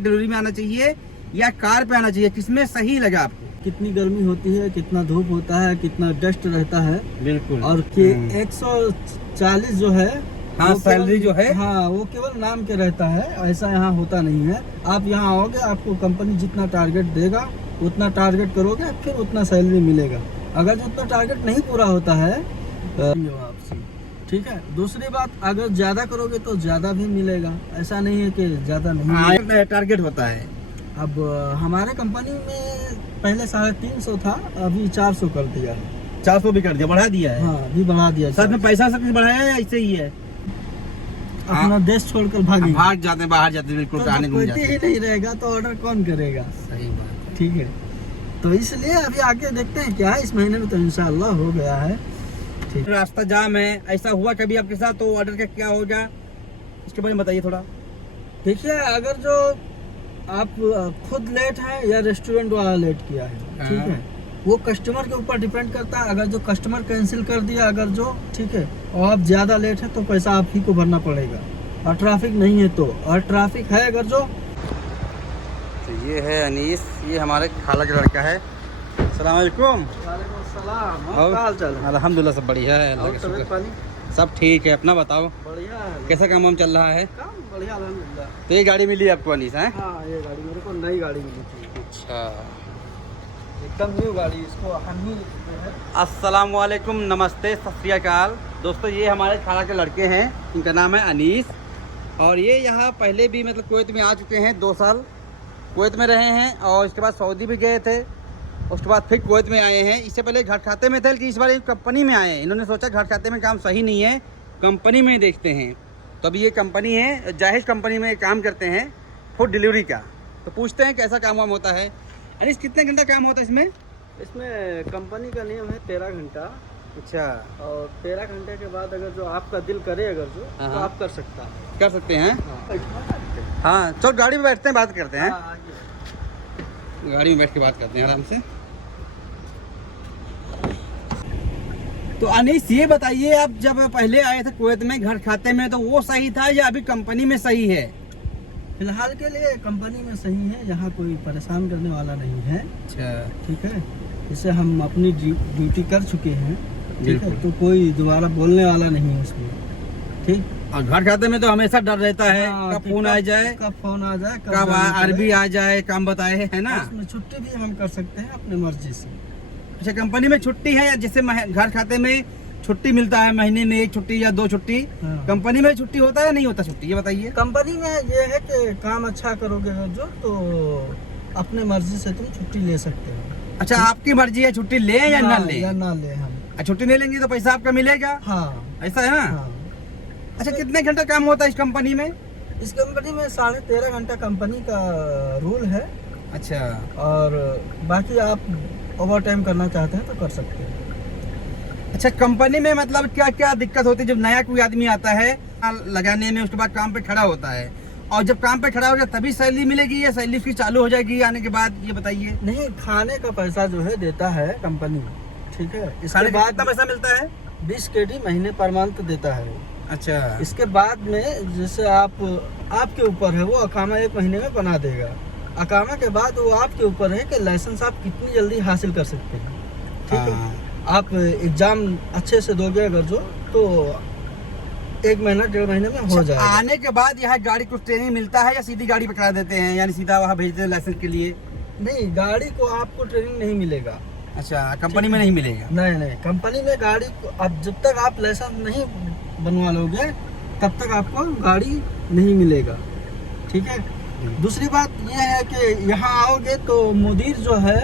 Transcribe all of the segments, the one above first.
Delivery में आना चाहिए या कार पे आना चाहिए, किसमें सही लगा आपको? कितनी गर्मी होती है, कितना धूप होता है, कितना डस्ट रहता है। बिल्कुल। और 140 जो है, हाँ, सैलरी जो है, हाँ, वो केवल नाम के रहता है, ऐसा यहाँ होता नहीं है। आप यहाँ आओगे, आपको कंपनी जितना टारगेट देगा उतना टारगेट करोगे, फिर उतना सैलरी मिलेगा। अगर जो उतना टारगेट नहीं पूरा होता है आपसे, ठीक है। दूसरी बात, अगर ज़्यादा करोगे तो ज़्यादा भी मिलेगा, ऐसा नहीं है कि ज़्यादा नहीं मिलेगा। टारगेट होता है। अब हमारे कंपनी में पहले 350 था, अभी 400 कर दिया है। 400 भी कर दिया, बढ़ा दिया है। हाँ, अभी बढ़ा दिया। सर में पैसा सब कुछ बढ़ाया है या ऐसे ही है? अपना देश छोड़कर भाग जाते हैं, बाहर जाते हैं, बिल्कुल तो आने जब कोई जाते ही नहीं रहेगा तो ऑर्डर कौन करेगा? सही बात। ठीक है, तो इसलिए अभी आगे देखते हैं क्या है। इस महीने में तो इंशाल्लाह हो गया है। ठीक, रास्ता जाम है, ऐसा हुआ कभी आपके साथ तो ऑर्डर का क्या होगा इसके बारे में बताइए थोड़ा। देखिए, अगर जो आप खुद लेट है या रेस्टोरेंट वाला लेट किया है, ठीक है, वो कस्टमर के ऊपर डिपेंड करता है। अगर जो कस्टमर कैंसिल कर दिया, अगर जो, ठीक है, और आप ज़्यादा लेट है तो पैसा आप ही को भरना पड़ेगा। और ट्रैफिक नहीं है तो, और ट्रैफिक है अगर जो। तो ये है अनीस, ये हमारे खाला का लड़का है। अस्सलाम वालेकुम। वालेकुम सलाम। और क्या हाल चाल है? अल्हम्दुलिल्लाह सब बढ़िया है, अल्लाह और का तबीयत शुक्र। पानी सब ठीक है, अपना बताओ बढ़िया है? कैसा काम वाम चल रहा है? काम बढ़िया अल्हम्दुलिल्लाह। तो ये गाड़ी मिली आपको अनीस है? हाँ, ये गाड़ी मेरे को नई गाड़ी मिली थी, अच्छा, एकदम न्यू गाड़ी। इसको हम ही है। अस्सलाम वालेकुम, नमस्ते, सत श्री अकाल। दोस्तों, ये हमारे खाला के लड़के हैं, इनका नाम है अनीस। और ये यहाँ पहले भी मतलब कुवैत में आ चुके हैं, 2 साल कुवैत में रहे हैं और इसके बाद सऊदी भी गए थे, उसके बाद फिर कुवैत में आए हैं। इससे पहले घाट खाते में थे, लेकिन इस बार कंपनी में आए हैं। इन्होंने सोचा घाट खाते में काम सही नहीं है, कंपनी में देखते हैं। तो अभी ये कंपनी है, जाहिर कंपनी में काम करते हैं फूड डिलीवरी का। तो पूछते हैं कैसा काम वाम होता है। अनीस, कितने घंटा काम होता है इसमें? इसमें कंपनी का नियम है 13 घंटा। अच्छा, और 13 घंटे के बाद अगर जो आपका दिल करे, अगर जो, तो हाँ। आप कर सकता है। कर सकते हैं। हाँ, हाँ, चलो गाड़ी में बैठते हैं, बात करते हैं। हाँ, आगे। गाड़ी में बैठ के बात करते हैं आराम से। तो अनीस, ये बताइए, आप जब पहले आए थे कुवैत में घर खाते में, तो वो सही था या अभी कंपनी में सही है? फिलहाल के लिए कंपनी में सही है, यहाँ कोई परेशान करने वाला नहीं है। अच्छा, ठीक है, इससे हम अपनी ड्यूटी कर चुके हैं, ठीक है, बिल्कुल। तो कोई दोबारा बोलने वाला नहीं है उसमें। ठीक, और घर खाते में तो हमेशा डर रहता है, हाँ, कब कि फोन आ जाए, कब फोन आ जाए, कब जाना अरबी पड़े। आ जाए, काम बताए, है ना? उसमें छुट्टी भी हम कर सकते हैं अपनी मर्जी से। अच्छा, कंपनी में छुट्टी है या जैसे घर खाते में छुट्टी मिलता है, महीने में 1 छुट्टी या 2 छुट्टी, हाँ। कंपनी में छुट्टी होता है या नहीं होता छुट्टी, ये बताइए। कंपनी में ये है कि काम अच्छा करोगे जो, तो अपने मर्जी से तुम छुट्टी ले सकते हो। अच्छा, आपकी मर्जी है छुट्टी ले या ना ले? या ना ले हम। छुट्टी नहीं लेंगे तो पैसा आपका मिलेगा, हाँ, ऐसा है ना? हाँ। अच्छा, कितने घंटा काम होता है इस कंपनी में? इस कंपनी में 13.5 घंटा कंपनी का रूल है। अच्छा, और बाकी आप ओवर टाइम करना चाहते हैं तो कर सकते हैं। अच्छा, कंपनी में मतलब क्या क्या दिक्कत होती है जब नया कोई आदमी आता है लगाने में, उसके बाद काम पे खड़ा होता है, और जब काम पे खड़ा हो गया तभी सैलरी मिलेगी या सैलरी उसकी चालू हो जाएगी आने के बाद, ये बताइए। नहीं, खाने का पैसा जो है देता है कंपनी, ठीक है। इसके साढ़े बाद कितना पैसा मिलता है? 20 KD महीने पर मंथ देता है वो। अच्छा, इसके बाद में जैसे आपके ऊपर है, वो अकामा 1 महीने में बना देगा। अकामा के बाद वो आपके ऊपर है कि लाइसेंस आप कितनी जल्दी हासिल कर सकते हैं, ठीक है। हाँ। आप एग्जाम अच्छे से दोगे अगर जो, तो 1 महीना 1.5 महीने में हो जाएगा। आने के बाद यहाँ गाड़ी कुछ ट्रेनिंग मिलता है या सीधी गाड़ी पकड़ा देते हैं, यानी सीधा वहाँ भेजते हैं लाइसेंस के लिए? नहीं, गाड़ी को आपको ट्रेनिंग नहीं मिलेगा। अच्छा, कंपनी में नहीं मिलेगा? नहीं नहीं, कंपनी में गाड़ी को अब जब तक आप लाइसेंस नहीं बनवा लोगे तब तक आपको गाड़ी नहीं मिलेगा, ठीक है। दूसरी बात यह है कि यहाँ आओगे तो मुदीर जो है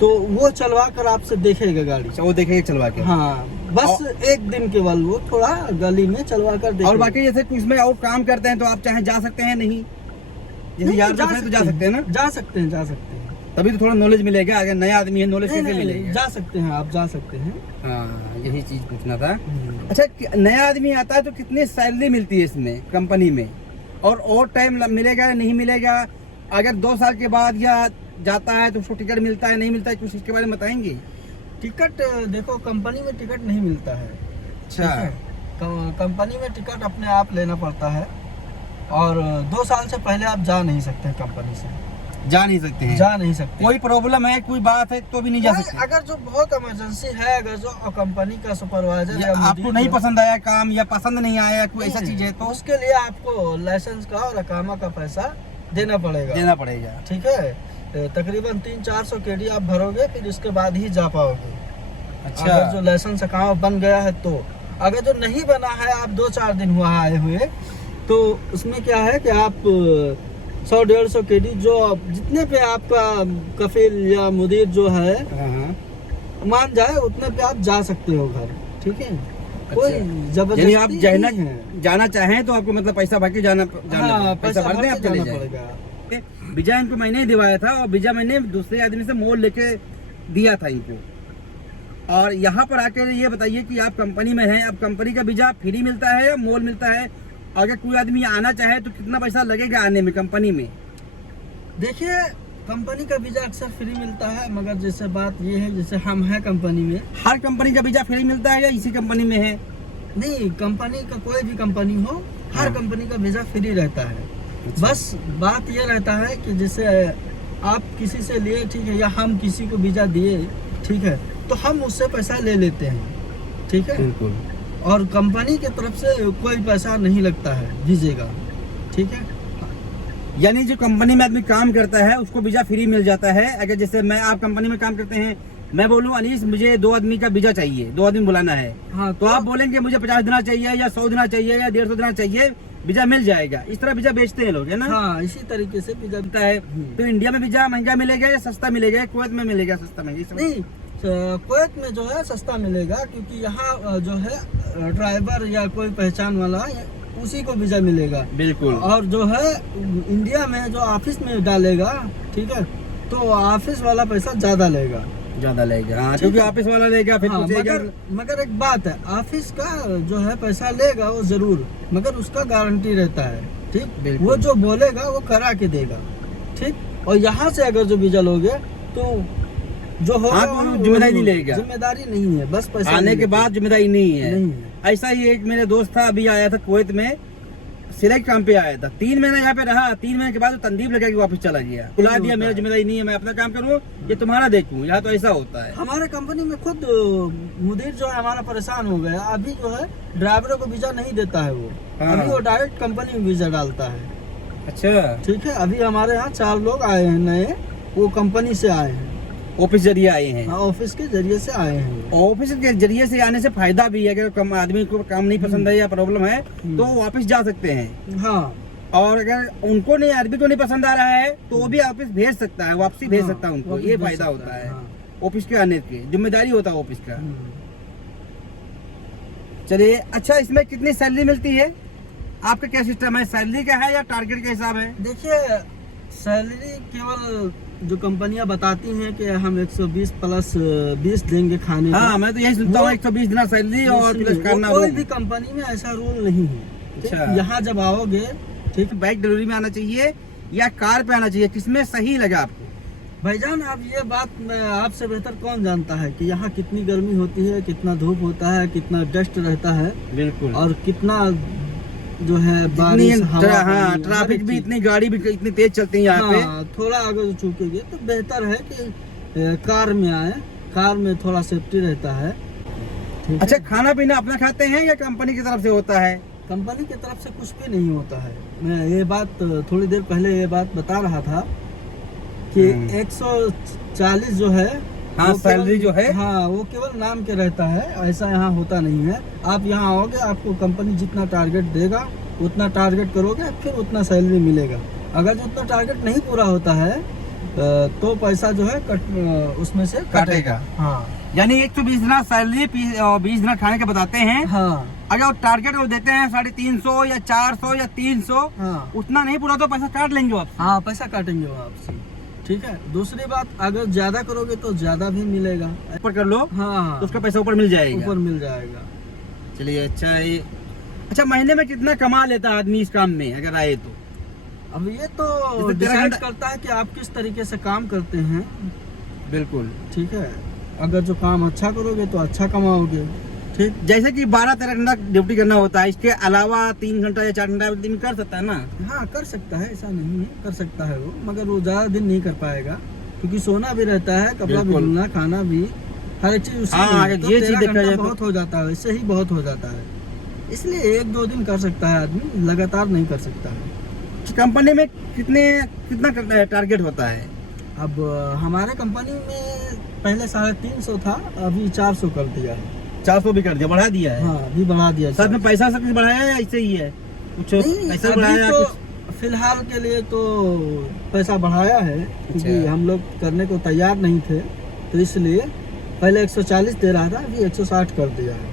तो वो चलवा कर आपसे देखेगा गाड़ी। अच्छा, वो देखेंगे चलवा के? हाँ, बस 1 दिन केवल वो थोड़ा गली में चलवा कर देखेगा। और बाकी जैसे कुछ में और काम करते हैं तो आप चाहे जा सकते हैं, नहीं जैसे नहीं, यार दोस्त हैं तो जा सकते हैं ना? जा सकते हैं, जा सकते हैं। तभी तो थोड़ा नॉलेज मिलेगा, अगर नया आदमी है नॉलेज कैसे नहीं, मिलेगा? जा सकते हैं, आप जा सकते हैं। हाँ, यही चीज पूछना था। अच्छा, नया आदमी आता है तो कितनी सैलरी मिलती है इसमें कंपनी में, और टाइम मिलेगा या नहीं मिलेगा? अगर 2 साल के बाद या जाता है तो उसको टिकट मिलता है नहीं मिलता है, कुछ इसके बारे में बताएंगे? टिकट देखो, कंपनी में टिकट नहीं मिलता है। अच्छा, कंपनी में टिकट अपने आप लेना पड़ता है, और 2 साल से पहले आप जा नहीं सकते हैं कंपनी से, जा नहीं सकते हैं। जा नहीं सकते। कोई प्रॉब्लम है, कोई बात है तो भी नहीं जा सकते। अगर जो बहुत इमरजेंसी है, अगर जो कंपनी का सुपरवाइजर या या आपको मुदीर नहीं जो- पसंद आया काम, या पसंद नहीं आया कोई ऐसा चीज है तो उसके लिए आपको लाइसेंस का और अकामा का पैसा देना पड़ेगा। देना पड़ेगा। ठीक है, तकरीबन 300-400 केडी आप भरोगे, फिर इसके बाद ही जा पाओगे। अच्छा, अगर जो लाइसेंस अकामा बन गया है तो। अगर जो नहीं बना है, आप 2-4 दिन हुआ आए हुए, तो उसमें क्या है कि आप 100-150 केडी जो जितने पे आपका कफील या मुदीर जो है हाँ। मान जाए, उतने पे आप जा सकते हो घर। ठीक है, कोई यानी जबरदस्ती आप नहीं है। जाना चाहें तो आपको मतलब पैसा भर के जाना हाँ, पैसा भर दें, आप चले जाना जाएं। पड़ेगा। वीजा इनको मैंने ही दिवाया था, और वीजा मैंने दूसरे आदमी से मोल लेके दिया था इनको। और यहाँ पर आकर ये बताइए कि आप कंपनी में हैं, अब कंपनी का वीजा फ्री मिलता है या मोल मिलता है? अगर कोई आदमी आना चाहे तो कितना पैसा लगेगा आने में कंपनी में? देखिए, कंपनी का वीजा अक्सर फ्री मिलता है, मगर जैसे बात ये है, जैसे हम हैं कंपनी में। हर कंपनी का वीजा फ्री मिलता है या इसी कंपनी में है? नहीं, कंपनी का कोई भी कंपनी हो, हर हाँ। कंपनी का वीजा फ्री रहता है। अच्छा। बस बात ये रहता है कि जैसे आप किसी से लिए, ठीक है, या हम किसी को वीजा दिए, ठीक है, तो हम उससे पैसा ले लेते हैं। ठीक है, बिल्कुल। और कंपनी की तरफ से कोई पैसा नहीं लगता है वीजे का। ठीक है, यानी जो कंपनी में आदमी काम करता है उसको वीजा फ्री मिल जाता है। अगर जैसे मैं, आप कंपनी में काम करते हैं, मैं बोलूं अनीस मुझे 2 आदमी का वीजा चाहिए, 2 आदमी बुलाना है, हाँ, तो आप बोलेंगे मुझे 50 देना चाहिए या 100 देना चाहिए या 150 देना चाहिए, वीजा मिल जाएगा। इस तरह वीजा बेचते हैं लोग, है ना? हाँ, इसी तरीके से वीजा मिलता है। तो इंडिया में वीजा महंगा मिलेगा या सस्ता मिलेगा? कुवैत में मिलेगा सस्ता महंगा? नहीं, कुवैत में जो है सस्ता मिलेगा, क्योंकि यहाँ जो है ड्राइवर या कोई पहचान वाला उसी को वीजा मिलेगा। बिल्कुल। और जो है इंडिया में जो ऑफिस में डालेगा, ठीक है, तो ऑफिस वाला पैसा ज्यादा लेगा, ज्यादा लेगा। हाँ, ठीक क्योंकि है। ऑफिस वाला लेगा, फिर हाँ, पूछेगा। मगर एक बात है, ऑफिस का जो है पैसा लेगा वो जरूर, मगर उसका गारंटी रहता है। ठीक, बिल्कुल। वो जो बोलेगा वो करा के देगा। ठीक, और यहाँ से अगर जो वीजा लोगे तो जो होगा हाँ, तो वहाँ जिम्मेदारी नहीं लेगा। जिम्मेदारी नहीं है, बस पैसा आने के लेगा। बाद जिम्मेदारी नहीं है। नहीं है। ऐसा ही एक मेरे दोस्त था, अभी आया था कुवैत में, सिलेक्ट काम पे आया था, 3 महीने यहाँ पे रहा। 3 महीने के बाद तंदीप लगा के वापस चला गया, बुला दिया, मेरा जिम्मेदारी नहीं है, मैं अपना काम करूँ, ये तुम्हारा देखूँ। यहाँ तो ऐसा होता है। हमारे कंपनी में खुद मुदीर जो है हमारा परेशान हो गया। अभी जो है ड्राइवरों को वीजा नहीं देता है वो। हाँ। अभी वो डायरेक्ट कंपनी में वीजा डालता है। अच्छा, ठीक है, अभी हमारे यहाँ 4 लोग आए हैं नए, वो कंपनी से आए हैं। ऑफिस जरिए आए हैं। हाँ, ऑफिस के जरिए से आए हैं। ऑफिस के जरिए से आने से फायदा भी है, अगर कम आदमी को काम नहीं पसंद है या प्रॉब्लम है तो वो वापस जा सकते हैं। हाँ, और अगर उनको नहीं, आदमी को नहीं पसंद आ रहा है तो वो भी वापस भेज सकता है, वापसी भेज हाँ, सकता है उनको। वापस ये भेज फायदा सकता होता है, है हाँ। ऑफिस के आने की, जिम्मेदारी होता है ऑफिस का। हम्म। चलिए, अच्छा, इसमें कितनी सैलरी मिलती है? आपका क्या सिस्टम है, सैलरी का है या टारगेट के हिसाब है? देखिए, सैलरी केवल जो कंपनियां बताती हैं कि हम 120 प्लस 20 देंगे खाने का। हाँ, मैं तो यही सुनता हूँ, वो- 120 देना सैलरी और प्लस वो करना। कोई भी कंपनी में ऐसा रूल नहीं है। ठीक, अच्छा। यहाँ जब आओगे, ठीक, बाइक डिलीवरी में आना चाहिए या कार पे आना चाहिए, किसमें सही लगा आपको? भाईजान, आप ये बात मैं आपसे बेहतर कौन जानता है कि यहाँ कितनी गर्मी होती है, कितना धूप होता है, कितना डस्ट रहता है, बिल्कुल। और कितना जो है बारिश, हवा, हाँ, पानी, ट्रैफिक हर भी एक इतनी, गाड़ी भी इतनी तेज चलती है यहाँ हाँ, थोड़ा अगर चूकेंगे तो बेहतर है कि कार में आए। कार में थोड़ा सेफ्टी रहता है। पे। ठीक अच्छा, है? खाना पीना अपना खाते हैं या कंपनी की तरफ से होता है? कंपनी की तरफ से कुछ भी नहीं होता है। मैं ये बात थोड़ी देर पहले ये बात बता रहा था कि 140 जो है, हाँ, वो केवल- सैलरी जो है। हाँ, वो केवल नाम के रहता है, ऐसा यहाँ होता नहीं है। आप यहाँ आओगे, आपको कंपनी जितना टारगेट देगा उतना टारगेट करोगे, फिर उतना सैलरी मिलेगा। अगर जो उतना टारगेट नहीं पूरा होता है तो पैसा जो है उसमें से काटेगा। हाँ, यानी 120 दिन सैलरी, 20 दिन खाने के बताते हैं। हाँ, अगर वो टारगेट वो देते हैं 350 या 400 या 300, हाँ, उतना नहीं पूरा तो पैसा काट लेंगे आप। हाँ, पैसा काटेंगे वो आपसे। ठीक है, दूसरी बात, अगर ज्यादा करोगे तो ज्यादा भी मिलेगा। ऊपर कर लो हाँ, तो उसका पैसा ऊपर मिल जाएगा। ऊपर मिल जाएगा। चलिए, अच्छा है। अच्छा, महीने में कितना कमा लेता है आदमी इस काम में अगर आए तो? अब ये तो जैसे 13 डिसाइड घंटा- करता है कि आप किस तरीके से काम करते हैं। बिल्कुल। ठीक है, अगर जो काम अच्छा करोगे तो अच्छा कमाओगे। ठीक। जैसे कि 12-13 घंटा ड्यूटी करना होता है, इसके अलावा 3 घंटा या 4 घंटा दिन कर सकता है ना? हाँ कर सकता है, ऐसा नहीं है, कर सकता है वो, मगर वो ज़्यादा दिन नहीं कर पाएगा क्योंकि सोना भी रहता है, कपड़ा भी बिल्कुल। धुलना, खाना भी, हर एक चीज़ उसी हाँ, में है। अगर तो ये चीज़ 13 देखा घंटा जाए तो- बहुत हो जाता है, इससे ही बहुत हो जाता है, इसलिए 1-2 दिन कर सकता है आदमी, लगातार नहीं कर सकता है। कंपनी में कितना टारगेट होता है? अब हमारे कंपनी में पहले 350 था, अभी 400 कर दिया है। 400 भी कर दिया, बढ़ा दिया है? हाँ अभी बढ़ा दिया। सर में पैसा सब कुछ बढ़ाया या ऐसे ही है? कुछ नहीं, पैसा अभी बढ़ाया तो कुछ? फिलहाल के लिए तो पैसा बढ़ाया है क्योंकि अच्छा। हम लोग करने को तैयार नहीं थे, तो इसलिए पहले 140 दे रहा था, अभी 160 कर दिया है।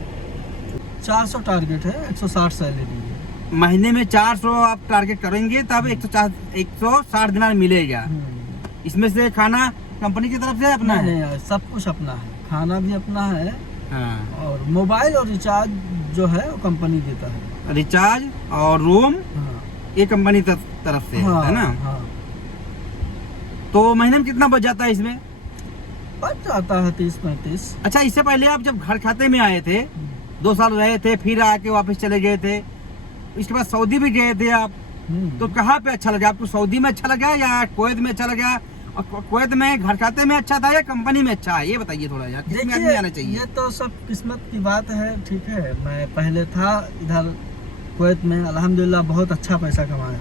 400 टारगेट है, 160 सैलरी है। महीने में 400 आप टारगेट करेंगे तब 160 दिनार मिलेगा। इसमें से खाना कंपनी की तरफ से अपना है? नहीं, सब कुछ अपना है, खाना भी अपना है हाँ। और मोबाइल और रिचार्ज जो है वो कंपनी देता है। रिचार्ज और रूम हाँ, ये कंपनी तरफ से हाँ, है ना? हाँ। तो महीने में कितना बच जाता है इसमें? बच जाता है 30-35। अच्छा, इससे पहले आप जब घर खाते में आए थे, 2 साल रहे थे, फिर आके वापस चले गए थे, इसके बाद सऊदी भी गए थे आप, तो कहाँ पे अच्छा लगा आपको? सऊदी में अच्छा लगा या कुवैत में अच्छा लगा? और कुवैत में घर खाते में अच्छा था या कंपनी में अच्छा है, ये बताइए थोड़ा यार, किसमें आदमी आना चाहिए? ये तो सब किस्मत की बात है, ठीक है। मैं पहले था इधर कुवैत में, अल्हम्दुलिल्लाह बहुत अच्छा पैसा कमाया।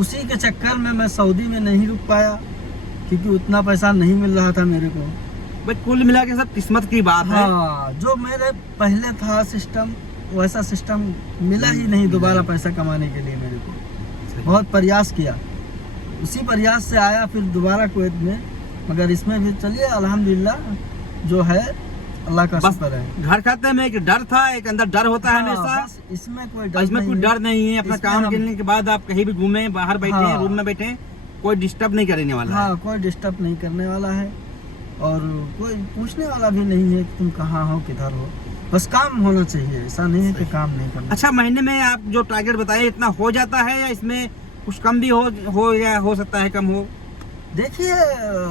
उसी के चक्कर में मैं सऊदी में नहीं रुक पाया क्योंकि उतना पैसा नहीं मिल रहा था मेरे को। भाई कुल मिला के सब किस्मत की बात है। हाँ, जो मेरे पहले था सिस्टम, वैसा सिस्टम मिला ही नहीं दोबारा पैसा कमाने के लिए मेरे को। बहुत प्रयास किया, उसी प्रयास से आया फिर दोबारा कुवैत में, मगर इसमें भी चलिए अल्हम्दुलिल्लाह जो है अल्लाह का बस शुक्र है। घर खाते में एक डर था, एक अंदर डर होता है हाँ, हमेशा। बस इसमें कोई और डर इसमें नहीं कोई है। डर नहीं है, अपना इसमें काम हम- करने के बाद आप कहीं भी घूमे, बाहर बैठे, हाँ। रूम में बैठे, कोई डिस्टर्ब नहीं करने वाला है। हाँ, कोई डिस्टर्ब नहीं करने वाला है और कोई पूछने वाला भी नहीं है कि तुम कहाँ हो, किधर हो, बस काम होना चाहिए, ऐसा नहीं है कि काम नहीं करना। अच्छा, महीने में आप जो टारगेट बताए इतना हो जाता है या इसमें कुछ कम भी हो या हो सकता है कम हो? देखिए,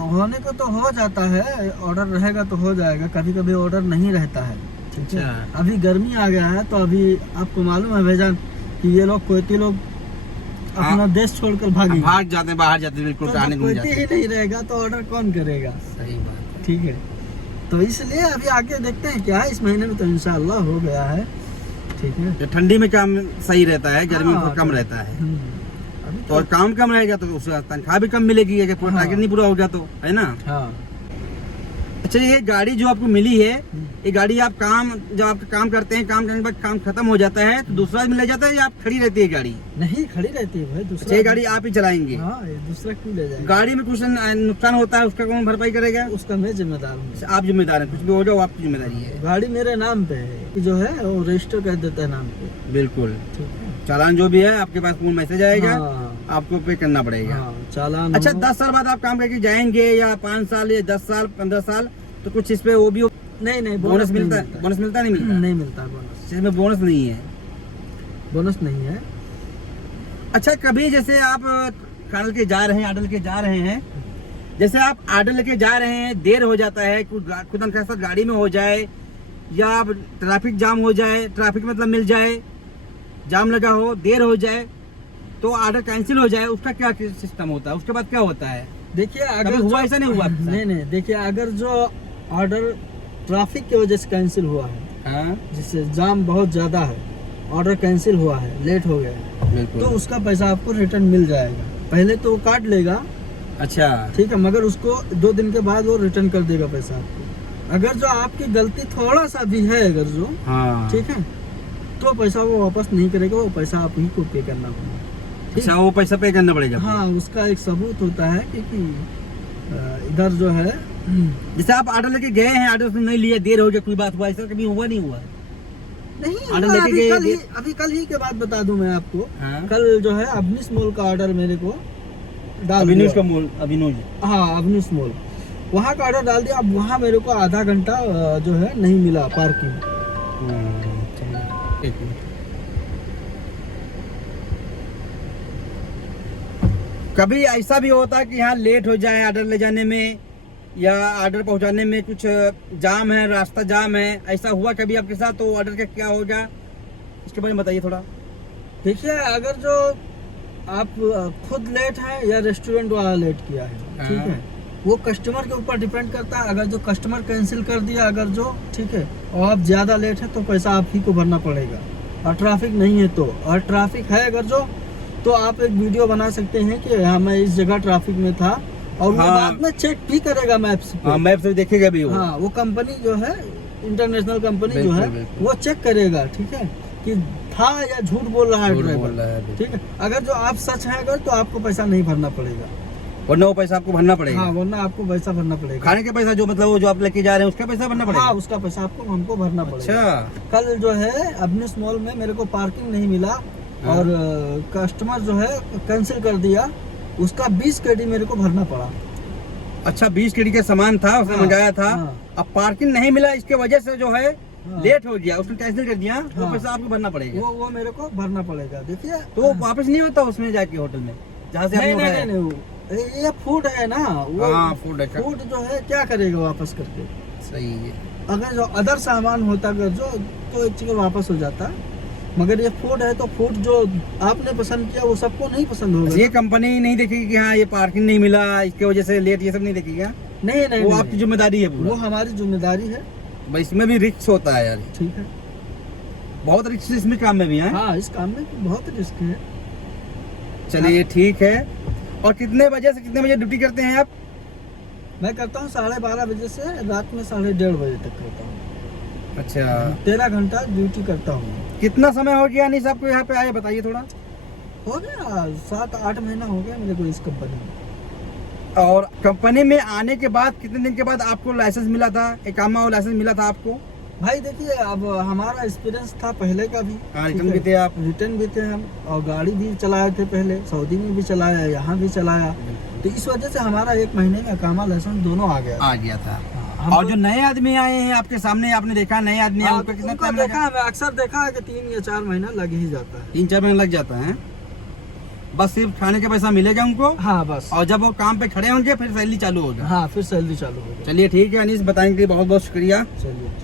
होने को तो हो जाता है, ऑर्डर रहेगा तो हो जाएगा, कभी कभी ऑर्डर नहीं रहता है, ठीक है। अच्छा। अभी गर्मी आ गया है तो अभी आपको मालूम है भाईजान कि ये लोग कुवैती लोग अपना देश छोड़कर भागे, भाग जाते हैं, बाहर जाते हैं, बिल्कुल तो आने जब को नहीं कुवैती जाते। ही नहीं रहेगा तो ऑर्डर कौन करेगा, सही बात। ठीक है। तो इसलिए अभी आगे देखते हैं क्या है, इस महीने में तो इंशाल्लाह हो गया है, ठीक है। तो ठंडी में काम सही रहता है, गर्मी में हाँ, कम रहता है। अभी तो और काम कम रहेगा तो उससे तनख्वाह भी कम मिलेगी अगर पूरा हाँ। टारगेट नहीं पूरा होगा तो, है ना? हाँ। अच्छा, ये गाड़ी जो आपको मिली है, ये गाड़ी आप जब आप काम करते हैं, काम करने के बाद काम खत्म हो जाता है तो दूसरा आदमी ले जाता है या आप खड़ी रहती है गाड़ी? नहीं, खड़ी रहती है भाई, दूसरा। अच्छा, ये गाड़ी आप ही चलाएंगे? हाँ, ये दूसरा क्यों ले जाएगा? गाड़ी में कुछ नुकसान होता है उसका कौन भरपाई करेगा? उसका मैं जिम्मेदार हूँ। अच्छा, आप जिम्मेदार हैं, कुछ भी हो जाओ आपकी जिम्मेदारी है। गाड़ी मेरे नाम पे है, जो है वो रजिस्टर कर देता है नाम पे, बिल्कुल। ठीक है। चालान जो भी है आपके पास फोन मैसेज आएगा, हाँ, आपको पे करना पड़ेगा। हाँ, चालान अच्छा, हो। 10 साल बाद आप काम करके जाएंगे या 5 साल या 10 साल 15 साल, तो कुछ इस पे वो भी नहीं, बोनस नहीं मिलता है? बोनस मिलता नहीं मिलता? नहीं मिलता बोनस, इसमें बोनस नहीं है। बोनस नहीं है। अच्छा, कभी जैसे आप खाना लेके जा रहे हैं, ऑर्डर लेके जा रहे हैं, जैसे आप ऑर्डर लेके जा रहे हैं, देर हो जाता है, खुदा के साथ गाड़ी में हो जाए या ट्रैफिक जाम हो जाए, ट्रैफिक मतलब मिल जाए, जाम लगा हो, देर हो जाए, तो ऑर्डर कैंसिल हो जाए, उसका क्या सिस्टम होता है? उसके बाद क्या होता है? देखिए, अगर कभी हुआ ऐसा नहीं हुआ आपके साथ? नहीं, देखिए, अगर जो ऑर्डर ट्रैफिक की वजह से कैंसिल हुआ है, हाँ, जिससे जाम बहुत ज्यादा है, ऑर्डर कैंसिल हुआ है, लेट हो गया है, बिल्कुल। तो उसका पैसा आपको रिटर्न मिल जाएगा। पहले तो वो काट लेगा, अच्छा, ठीक है, मगर उसको 2 दिन के बाद वो रिटर्न कर देगा पैसा आपको। अगर जो आपकी गलती थोड़ा सा भी है, अगर जो, हाँ, ठीक है, तो पैसा वो वापस नहीं करेगा, वो पैसा आप ही को पे करना होगा, ठीक अच्छा, वो पैसा पे करना पड़ेगा? है। हाँ, उसका एक सबूत होता है क्योंकि इधर जो है, जैसे आप ऑर्डर लेके गए हैं, ऑर्डर नहीं लिया, देर हो गया, कोई बात हुआ, ऐसा कभी हुआ नहीं हुआ? नहीं, ऑर्डर लेके गए? अभी कल ही के बाद बता दूं मैं आपको। हाँ। कल जो है अवनीश मॉल का ऑर्डर मेरे को डाल अभिनूज दिया। का मूल, अभिनूज। हाँ, अवनीश मॉल, वहाँ का ऑर्डर डाल दिया। अब वहाँ मेरे को आधा घंटा जो है नहीं मिला पार्किंग। एक मिनट। कभी ऐसा भी होता है कि यहाँ लेट हो जाए ऑर्डर ले जाने में, या ऑर्डर पहुंचाने में कुछ जाम है, रास्ता जाम है, ऐसा हुआ कभी आपके साथ? तो ऑर्डर का क्या होगा इसके बारे में बताइए थोड़ा। देखिए, अगर जो आप खुद लेट है या रेस्टोरेंट वाला लेट किया है, ठीक है, वो कस्टमर के ऊपर डिपेंड करता है। अगर जो कस्टमर कैंसिल कर दिया, अगर जो ठीक है, और आप ज़्यादा लेट है तो पैसा आप ही को भरना पड़ेगा। और ट्रैफिक नहीं है तो, और ट्रैफिक है अगर जो, तो आप एक वीडियो बना सकते हैं कि हाँ मैं इस जगह ट्रैफिक में था, और वो हाँ। बाद में चेक भी करेगा मैप्स पे। हाँ, मैप से देखेगा भी वो। हाँ, वो कंपनी जो है, इंटरनेशनल कंपनी जो है, बिल्कुल। वो चेक करेगा, ठीक है, कि था या झूठ बोल रहा है झूठ बोल ड्राइवर, रहा है। ठीक है। अगर जो आप सच है अगर, तो आपको पैसा नहीं भरना पड़ेगा। वरना वो पैसा आपको भरना पड़ेगा। हाँ, वरना आपको पैसा भरना पड़ेगा। खाने का पैसा जो मतलब वो जो आप लेके जा रहे हैं उसका पैसा भरना पड़ेगा। हाँ, उसका पैसा आपको हमको भरना पड़ेगा। अच्छा। कल जो है अबनीश मॉल में मेरे को पार्किंग नहीं मिला, हाँ। और कस्टमर जो है कैंसिल कर दिया, उसका 20 KD मेरे को भरना पड़ा। अच्छा, 20 KD का सामान था, उसने हाँ, मंगाया था। हाँ। अब पार्किंग नहीं मिला, इसके वजह से जो है हाँ। लेट हो गया, उसने कैंसिल कर दिया, वो हाँ। पैसा आपको भरना पड़ेगा। वो मेरे को भरना पड़ेगा। देखिए, तो वो वापस नहीं होता उसमें जाके होटल में जहाँ से नहीं आपने नहीं उठाया? नहीं, नहीं, ये फूड है ना, वो हाँ, फूड है। फूड जो है क्या करेगा वापस करके। सही है। अगर जो अदर सामान होता अगर जो, तो एक जगह वापस हो जाता, मगर ये फूड है तो फूड जो आपने पसंद किया वो सबको नहीं पसंद होगा। ये कंपनी नहीं देखेगी कि हाँ ये पार्किंग नहीं मिला, इसके वजह से लेट, ये सब नहीं देखेगी। हाँ? नहीं नहीं, वो नहीं, आपकी जिम्मेदारी है वो पूरा। हमारी जिम्मेदारी है। भाई इसमें भी रिस्क होता है यार, ठीक है। बहुत रिस्क इसमें काम में भी है। हाँ, इस काम में बहुत रिस्क है। चलिए ठीक है। और कितने बजे से कितने बजे ड्यूटी करते हैं आप? मैं करता हूँ 12:30 बजे से रात में 1:30 बजे तक करता हूँ। अच्छा, 13 घंटा ड्यूटी करता हूँ। कितना समय हो गया अनीस आपको यहाँ पे आए, बताइए थोड़ा। हो गया 7-8 महीना हो गया मेरे को इस कंपनी में। और कंपनी में आने के बाद कितने दिन के बाद आपको लाइसेंस मिला था, एकामा लाइसेंस मिला था आपको? भाई देखिए, अब हमारा एक्सपीरियंस था पहले का भी। हाँ, ठीक रिटर्न है? भी थे आप। रिटर्न भी थे हम, और गाड़ी भी चलाए थे पहले, सऊदी में भी चलाया, यहाँ भी चलाया, तो इस वजह से हमारा 1 महीने में अकामा लाइसेंस दोनों आ गया। आ गया था। हम और तो- जो नए आदमी आए हैं आपके सामने, आपने देखा नए आदमी आए, हाँ, उनका कितना उनका टाइम देखा लगा? है, मैं अक्सर देखा है कि 3 या 4 महीना लग ही जाता है। 3-4 महीने लग जाता है। बस सिर्फ खाने का पैसा मिलेगा उनको, हाँ बस। और जब वो काम पे खड़े होंगे फिर सैलरी चालू होगा। हाँ, फिर सैलरी चालू हो गई। चलिए ठीक है अनीस, बताने के लिए बहुत बहुत शुक्रिया। चलिए।